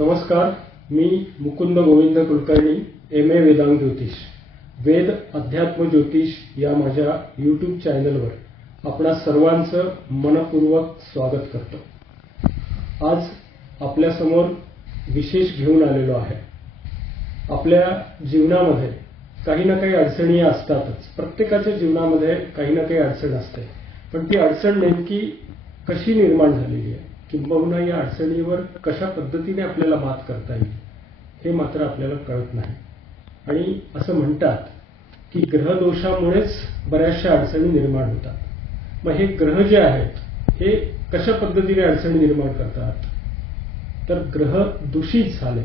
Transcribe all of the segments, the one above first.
नमस्कार, मी मुकुंद गोविंद कुलकर्णी, एम.ए. वेदांग ज्योतिष, वेद अध्यात्म ज्योतिष या माझ्या यूट्यूब चॅनलवर आपणा सर्वांचं मनपूर्वक स्वागत करतो। आज आपल्यासमोर विशेष घेऊन आलेलो आहे। आपल्या जीवनामध्ये काही ना काही अडचणी असतातच। प्रत्येकाच्या जीवनामध्ये काही ना काही अडचण असते, पण ती अडचण नेमकी कशी निर्माण झालेली आहे किंबहुना या अडचणीवर कशा पद्धतीने आपल्याला मात करता येईल हे मात्र आपल्याला कळत नाही। आणि असं म्हणतात की ग्रहदोषामुळेच बऱ्याचशा अडचणी निर्माण होतात। मग हे ग्रह जे आहेत हे कशा पद्धतीने अडचणी निर्माण करतात, तर ग्रह दूषित झाले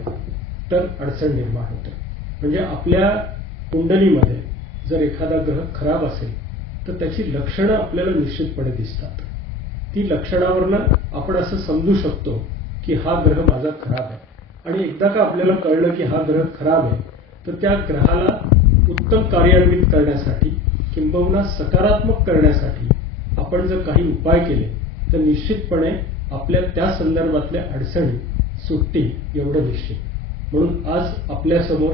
तर अडचण निर्माण होते। म्हणजे आपल्या कुंडलीमध्ये जर एखादा ग्रह खराब असेल तर त्याची लक्षणं आपल्याला निश्चितपणे दिसतात। ती लक्षणावरनं आपण असं समजू शकतो की हा ग्रह माझा खराब आहे। आणि एकदा का आपल्याला कळलं की हा ग्रह खराब आहे तर त्या ग्रहाला उत्तम कार्यान्वित करण्यासाठी किंबहुना सकारात्मक करण्यासाठी आपण जर काही उपाय केले तर निश्चितपणे आपल्या त्या संदर्भातल्या अडचणी सुटतील एवढं निश्चित। म्हणून आज आपल्यासमोर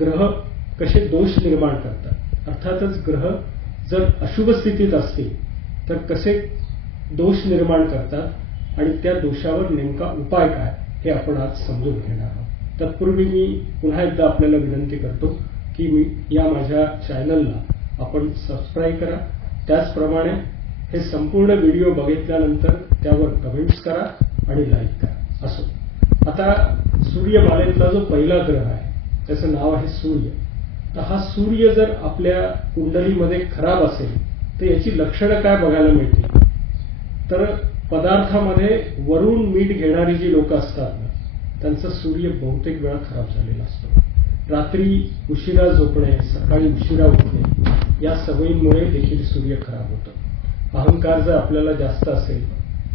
ग्रह कसे दोष निर्माण करतात, अर्थातच ग्रह जर अशुभ स्थितीत असतील तर कसे दोष निर्माण करतात आणि त्या दोषावर नेमका उपाय काय हे आपण आज समजून घेणार आहोत। तत्पूर्वी मी पुन्हा एकदा आपल्याला विनंती करतो की या माझ्या चॅनलला आपण सबस्क्राईब करा। त्याचप्रमाणे हे संपूर्ण व्हिडिओ बघितल्यानंतर त्यावर कमेंट्स करा आणि लाईक करा। असो, आता सूर्यमालेतला जो पहिला ग्रह आहे त्याचं नाव आहे सूर्य। तर हा सूर्य जर आपल्या कुंडलीमध्ये खराब असेल तर याची लक्षणं काय बघायला मिळतील, तर पदार्थामध्ये वरून मीठ घेणारी जी लोक असतात ना त्यांचा सूर्य बहुतेक वेळा खराब झालेला असतो। रात्री उशिरा झोपणे, सकाळी उशिरा उठणे या सवयींमुळे देखील सूर्य खराब होतो। अहंकार जर आपल्याला जास्त असेल,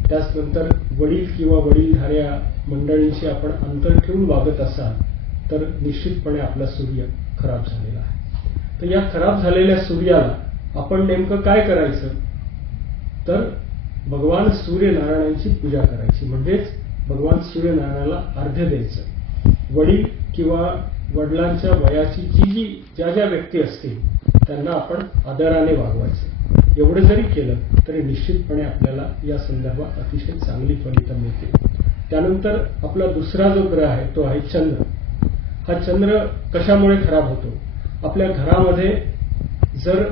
त्याचनंतर वडील किंवा वडीलधाऱ्या मंडळींशी आपण अंतर ठेवून वागत असाल तर निश्चितपणे आपला सूर्य खराब झालेला आहे। तर या खराब झालेल्या सूर्याला आपण नेमकं काय करायचं, तर भगवान सूर्यनारायणांची पूजा करायची, म्हणजेच भगवान सूर्यनारायणाला अर्घ्य द्यायचं। वडील किंवा वडिलांच्या वयाची ज्या व्यक्ती असतील त्यांना आपण आदराने वागवायचं। एवढं जरी केलं तरी निश्चितपणे आपल्याला या संदर्भात अतिशय चांगली फलितं मिळतील। त्यानंतर आपला दुसरा जो ग्रह आहे तो आहे चंद्र। हा चंद्र कशामुळे खराब होतो, आपल्या घरामध्ये जर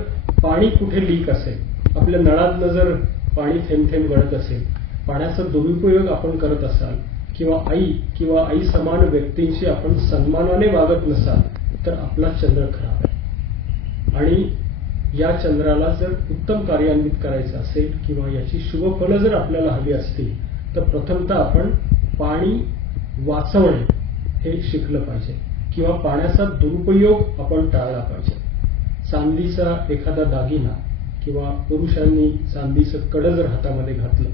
पाणी कुठे लीक असेल, आपल्या नळातनं जर पाणी थेंब थेंब गळत असेल, पाण्याचा दुरुपयोग आपण करत असाल किंवा आई समान व्यक्तींशी आपण सन्मानाने वागत नसाल तर आपला चंद्र खराब आहे। आणि या चंद्राला जर उत्तम कार्यान्वित करायचं असेल किंवा याची शुभफलं जर आपल्याला हवी असतील तर प्रथमतः आपण पाणी वाचवणे हे शिकलं पाहिजे किंवा पाण्याचा दुरुपयोग आपण टाळला पाहिजे। चांदीचा एखादा दागिना किंवा पुरुषांनी चांदीचं कड जर हातामध्ये घातलं,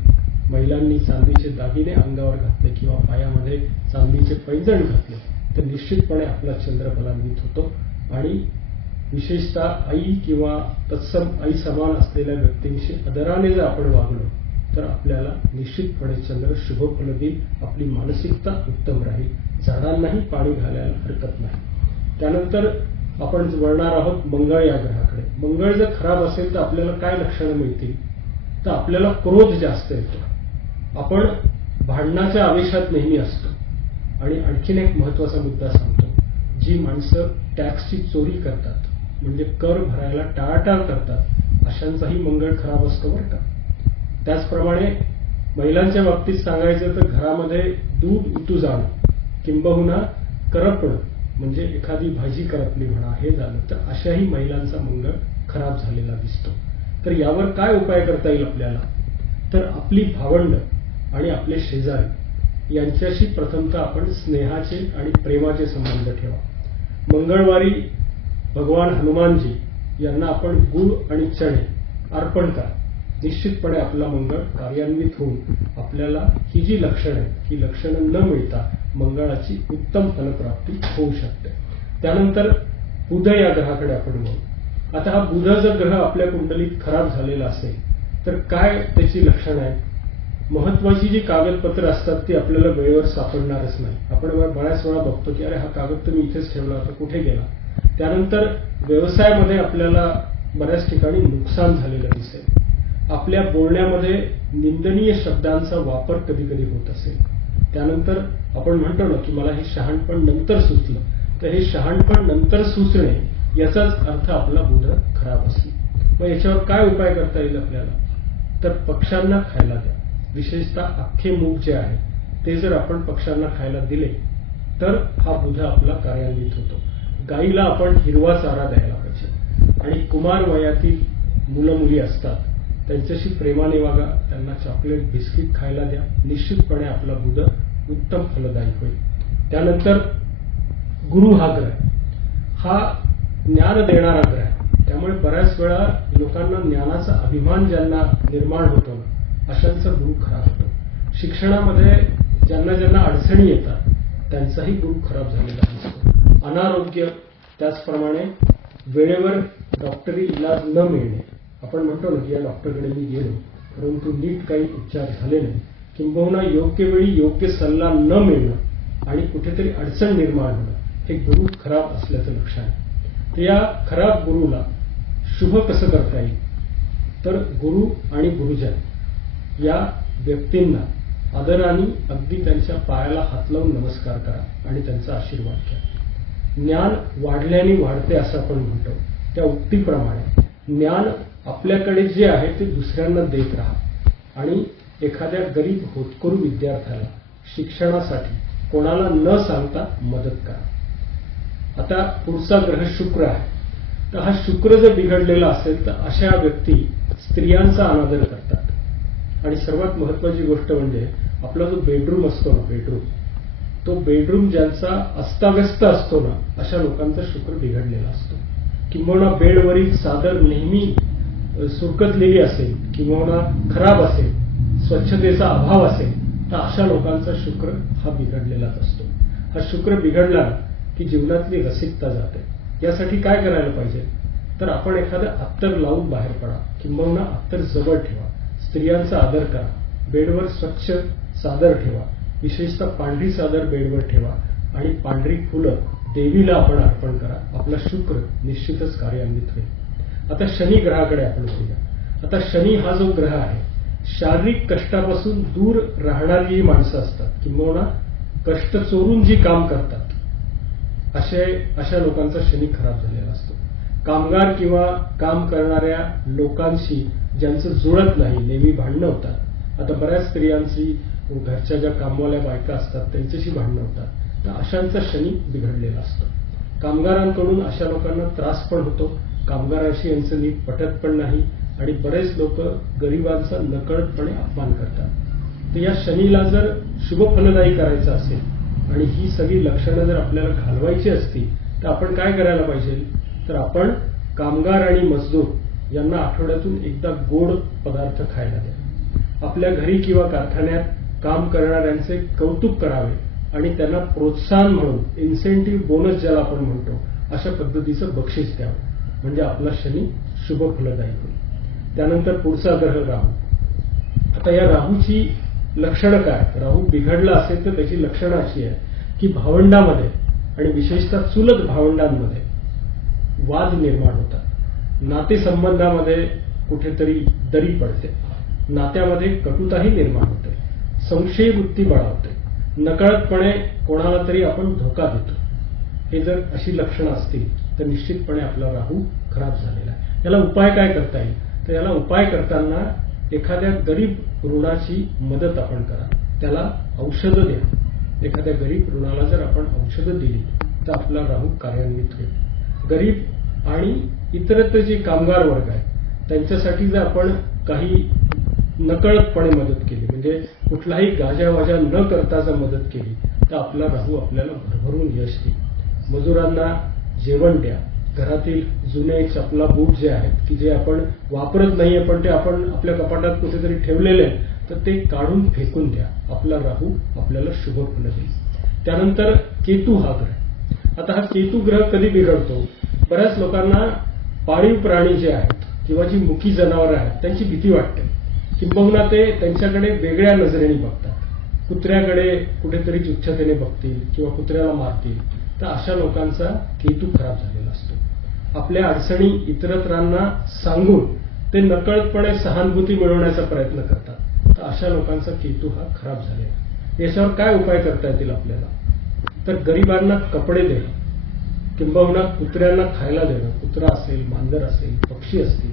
महिलांनी चांदीचे दागिने अंगावर घातले किंवा पायामध्ये चांदीचे पैंजण घातले तर निश्चितपणे आपला चंद्र फलान्वित होतो। आणि विशेषतः आई किंवा तत्सम आई समान असलेल्या व्यक्तींशी आदराने जर आपण वागलो तर आपल्याला निश्चितपणे चंद्र शुभफल देईल, आपली मानसिकता उत्तम राहील, झाडांनाही पाणी घालायला हरकत नाही। त्यानंतर आपण वळणार आहोत मंगळ या ग्रहाकडे। मंगळ जर खराब असेल तर आपल्याला काय लक्षणं मिळतील, तर आपल्याला क्रोध जास्त येतो, आपण भांडणाच्या आवेशात नेहमी असतो। आणि आणखीन एक महत्वाचा मुद्दा सांगतो, जी माणसं टॅक्सची चोरी करतात म्हणजे कर भरायला टाळाटाळ करतात अशांचाही मंगळ खराब असतो बरं का। त्याचप्रमाणे महिलांच्या बाबतीत सांगायचं तर घरामध्ये दूध उतू जाणं किंबहुना करपणं म्हणजे एखादी भाजी करपली म्हणा हे झालं तर अशाही महिलांचा मंगळ खराब झालेला दिसतो। तर यावर काय उपाय करता येईल आपल्याला, तर आपली भावंड आणि आपले शेजारी यांच्याशी प्रथमतः आपण स्नेहाचे आणि प्रेमाचे संबंध ठेवा। मंगळवारी भगवान हनुमानजी यांना आपण गुळ आणि चणे अर्पण करा, निश्चितपणे आपला मंगळ कार्यान्वित होऊन आपल्याला ही जी लक्षणं आहेत ही लक्षणं न मिळता मंगळाची उत्तम फलप्राप्ती होऊ शकते। त्यानंतर बुध या ग्रहाकडे आपण बघू। आता हा बुध जर ग्रह आपल्या कुंडलीत खराब झालेला असेल तर काय त्याची लक्षणं आहेत, महत्वाची जी कागदपत्र असतात ती आपल्याला वेळेवर सापडणारच नाही. आपण बऱ्याच वेळा बघतो की अरे हा कागद तर मी इथेच ठेवला होता, कुठे गेला. त्यानंतर व्यवसायामध्ये आपल्याला बऱ्याच ठिकाणी नुकसान झालेलं दिसेल. आपल्या बोलण्यामध्ये निंदनीय शब्दांचा वापर कधी कधी होत असेल. त्यानंतर आपण म्हणतो ना की मला हे शहाणपण नंतर सुचलं, तर हे शहाणपण नंतर सुचणे याचाच अर्थ आपला बुध खराब असणे. मग याच्यावर काय उपाय करता येईल आपल्याला, तर पक्ष्यांना खायला द्या. विशेषतः अख्खे मूग जे आहे ते जर आपण पक्ष्यांना खायला दिले तर हा बुध आपला कार्यान्वित होतो. गाईला आपण हिरवा चारा द्यायला पाहिजे. आणि कुमार वयातील मुलं मुली असतात त्यांच्याशी प्रेमाने वागा, त्यांना चॉकलेट बिस्किट खायला द्या. निश्चितपणे आपला बुध उत्तम फलदायी होईल. त्यानंतर गुरु हा ग्रह हा ज्ञान देणारा ग्रह आहे. त्यामुळे बऱ्याच वेळा लोकांना ज्ञानाचा अभिमान ज्यांना निर्माण होतो ना अशांचा गुरु खराब होतो. शिक्षणामध्ये ज्यांना ज्यांना अडचणी येतात त्यांचाही गुरु खराब झालेला दिसतो. अनारोग्य, त्याचप्रमाणे वेळेवर डॉक्टरी इलाज न मिळणे. आपण म्हणतो ना की या डॉक्टरकडे मी गेलो परंतु नीट काही उपचार झाले नाही, किंबहुना योग्य वेळी योग्य सल्ला न मिळणं आणि कुठेतरी अडचण निर्माण होणं हे गुरु खराब असल्याचं लक्षण आहे. तर या खराब गुरुला शुभ कसं करता येईल, तर गुरु आणि गुरुजन या व्यक्तींना आदराने अगदी त्यांच्या पायाला हात लावून नमस्कार करा आणि त्यांचा आशीर्वाद घ्या. ज्ञान वाढल्याने वाढते असं आपण म्हणतो. त्या उक्तीप्रमाणे ज्ञान आपल्याकडे जे आहे ते दुसऱ्यांना देत राहा आणि एखाद्या गरीब होतकरू विद्यार्थ्याला शिक्षणासाठी कोणाला न सांगता मदत करा. आता पुढचा ग्रह शुक्र आहे. तर हा शुक्र जर बिघडलेला असेल तर अशा व्यक्ती स्त्रियांचा अनादर करतात. आणि सर्वात महत्वाची गोष्ट म्हणजे आपला जो बेडरूम असतो ना, तो बेडरूम ज्यांचा अस्ताव्यस्त असतो ना अशा लोकांचा शुक्र बिघडलेला असतो. किंबहुना बेडवरील चादर नेहमी सुरकतलेली असेल, किंबहुना खराब असेल, स्वच्छतेचा अभाव असेल, तर अशा लोकांचा शुक्र हा बिघडलेलाच असतो. हा शुक्र बिघडला की जीवनातली रसिकता जाते. यासाठी काय करायला पाहिजे, तर आपण एखादं अत्तर लावून बाहेर पडा, किंबहुना अत्तर जवळ ठेवा. स्त्रियांचा आदर करा. बेडवर स्वच्छ चादर ठेवा. विशेषतः पांढरी चादर बेडवर ठेवा आणि पांढरी फुलं देवीला आपण अर्पण करा. आपला शुक्र निश्चितच कार्यान्वित होईल. आता शनी ग्रहाकडे आपण बघूया. आता शनी हा जो ग्रह आहे शारीरिक कष्टापासून दूर राहणारी माणसं असतात, किंबहुना कष्ट चोरून जी काम करतात अशा लोकांचा शनी खराब झालेला असतो. कामगार किंवा काम करणाऱ्या लोकांशी ज्यांचं जुळत नाही, नेहमी भांडणं होतात. आता बऱ्याच स्त्रियांची घरच्या ज्या कामवाल्या बायका असतात त्यांच्याशी भांडणं होतात. तर अशांचा शनी बिघडलेला असतो. कामगारांकडून अशा लोकांना त्रास पण होतो. कामगारांशी यांचं नीट पटत पण नाही आणि बरेच लोक गरिबांचा नकळतपणे अपमान करतात. तर या शनीला जर शुभ फलदायी करायचं असेल आणि ही सगळी लक्षणं जर आपल्याला घालवायची असतील तर आपण काय करायला पाहिजे, तर आपण कामगार आणि मजदूर यांना आठवड्यातून एकदा गोड पदार्थ खायला द्या. आपल्या घरी किंवा कारखान्यात काम करणाऱ्यांचे कौतुक करावे आणि त्यांना प्रोत्साहन म्हणून इन्सेंटिव्ह बोनस ज्याला आपण म्हणतो अशा पद्धतीचं बक्षीस द्यावं. म्हणजे आपला शनी शुभ फलदायी होईल. त्यानंतर पुढचा ग्रह राहू. आता या राहूची लक्षणं काय, राहू बिघडला असेल तर त्याची लक्षणं अशी आहे की भावंडामध्ये आणि विशेषतः चुलत भावंडांमध्ये वाद निर्माण होतात. नातेसंबंधामध्ये कुठेतरी दरी पडते. नात्यामध्ये कटुताही निर्माण होते. संशय वृत्ती बळावते. नकळतपणे कोणाला तरी आपण धोका देतो. हे जर अशी लक्षणं असतील तर निश्चितपणे आपला राहू खराब झालेला आहे. याला उपाय काय करता येईल, तर याला उपाय करताना एखाद्या गरीब ऋणाची मदत आपण करा. त्याला औषधं द्या. एखाद्या गरीब ऋणाला जर आपण औषधं दिली तर आपला राहू कार्यान्वित होईल. गरीब आणि इतरत्र जे कामगार वर्ग आहेत त्यांच्यासाठी जर आपण काही नकळतपणे मदत केली, म्हणजे कुठलाही गाजावाजा न करता जर मदत केली तर आपला राहू आपल्याला भरभरून यश देईल. मजुरांना जेवण द्या. घरातील जुने चपला बूट जे आहेत की जे आपण वापरत नाहीये पण ते आपण आपल्या कपाटात कुठेतरी ठेवलेले तर ते काढून फेकून द्या. आपला राहू आपल्याला शुभ फल देईल. त्यानंतर केतू हा ग्रह. आता हा केतू ग्रह कधी बिघडतो, बऱ्याच लोकांना पाळीव प्राणी जे आहेत किंवा जी मुकी जनावरं आहेत त्यांची भीती वाटते. किंबहुना ते त्यांच्याकडे वेगळ्या नजरेने बघतात. कुत्र्याकडे कुठेतरी तुच्छतेने बघतील किंवा कुत्र्याला मारतील, तर अशा लोकांचा केतू खराब झालेला असतो. आपल्या अडचणी इतरत्रांना सांगून ते नकळतपणे सहानुभूती मिळवण्याचा प्रयत्न करतात, तर अशा लोकांचा केतू हा खराब झालेला. याच्यावर काय उपाय करता येतील आपल्याला? तर गरिबांना कपडे देणं, किंबहुना कुत्र्यांना खायला देणं, कुत्रा असेल, मांजर असेल, पक्षी असतील,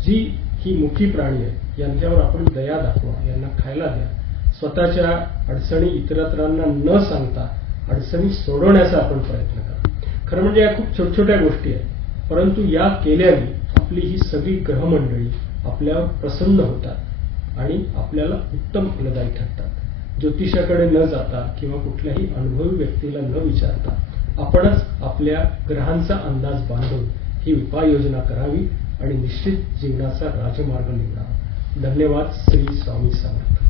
जी ही मुकी प्राणी आहेत यांच्यावर आपण दया दाखवा, यांना खायला द्या. स्वतःच्या अडचणी इतरत्रांना न सांगता अडचणी सोडवण्याचा आपण प्रयत्न करा. खरं म्हणजे या खूप छोट्या छोट्या गोष्टी आहेत, परंतु या केल्याने आपली ही सगळी ग्रहमंडळी आपल्यावर प्रसन्न होतात आणि आपल्याला उत्तम फलदायी ठरतात. ज्योतिषाकडे न जाता किंवा कुठल्याही अनुभवी व्यक्तीला न विचारता आपणच आपल्या ग्रहांचा अंदाज बांधून ही उपाययोजना करावी आणि निश्चित जीवनाचा राजमार्ग निवडावा. धन्यवाद. श्री स्वामी समर्थ.